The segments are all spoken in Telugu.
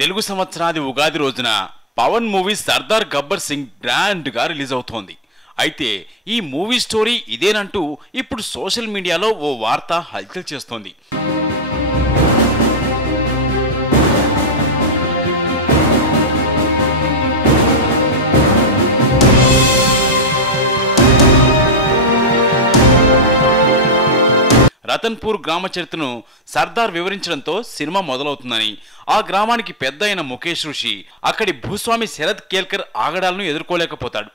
తెలుగు సంవత్సరాది ఉగాది రోజున పవన్ మూవీ సర్దార్ గబ్బర్ సింగ్ గ్రాండ్ గా రిలీజ్ అవుతోంది. అయితే ఈ మూవీ స్టోరీ ఇదేనంటూ ఇప్పుడు సోషల్ మీడియాలో ఓ వార్త హల్చల్ చేస్తోంది. రతన్పూర్ గ్రామ చరిత్రను సర్దార్ వివరించడంతో సినిమా మొదలవుతుందని, ఆ గ్రామానికి పెద్ద అయిన ముఖేష్ ఋషి అక్కడి భూస్వామి శరద్ కేల్కర్ ఆగడాలను ఎదుర్కోలేకపోతాడు.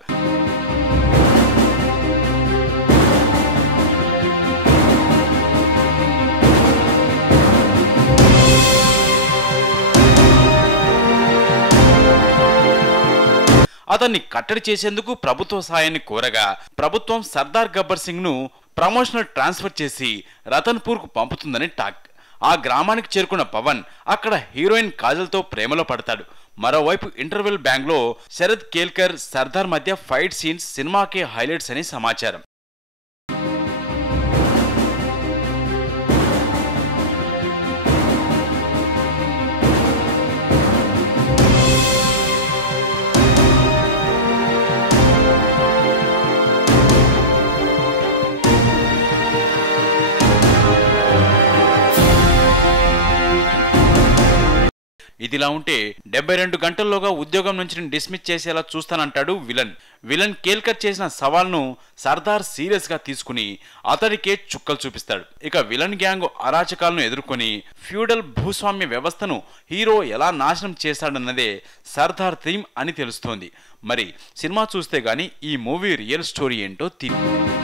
అతన్ని కట్టడి చేసేందుకు ప్రభుత్వ సాయాన్ని కోరగా ప్రభుత్వం సర్దార్ గబ్బర్ సింగ్ ను ప్రమోషనల్ ట్రాన్స్ఫర్ చేసి రతన్పూర్ కు పంపుతుందని టాక్. ఆ గ్రామానికి చేరుకున్న పవన్ అక్కడ హీరోయిన్ కాజల్తో ప్రేమలో పడతాడు. మరోవైపు ఇంటర్వెల్ బ్యాంక్ లో శరద్ కేల్కర్ సర్దార్ మధ్య ఫైట్ సీన్స్ సినిమాకే హైలైట్స్ అని సమాచారం. ఇదిలా ఉంటే 72 గంటల్లోగా ఉద్యోగం నుంచి డిస్మిస్ చేసేలా చూస్తానంటాడు విలన్ కేల్కర్ చేసిన సవాల్ను సర్దార్ సీరియస్ గా తీసుకుని అతడికే చుక్కలు చూపిస్తాడు. ఇక విలన్ గ్యాంగ్ అరాచకాలను ఎదుర్కొని ఫ్యూడల్ భూస్వామ్య వ్యవస్థను హీరో ఎలా నాశనం చేశాడన్నదే సర్దార్ థీమ్ అని తెలుస్తోంది. మరి సినిమా చూస్తే గానీ ఈ మూవీ రియల్ స్టోరీ ఏంటో తెలియదు.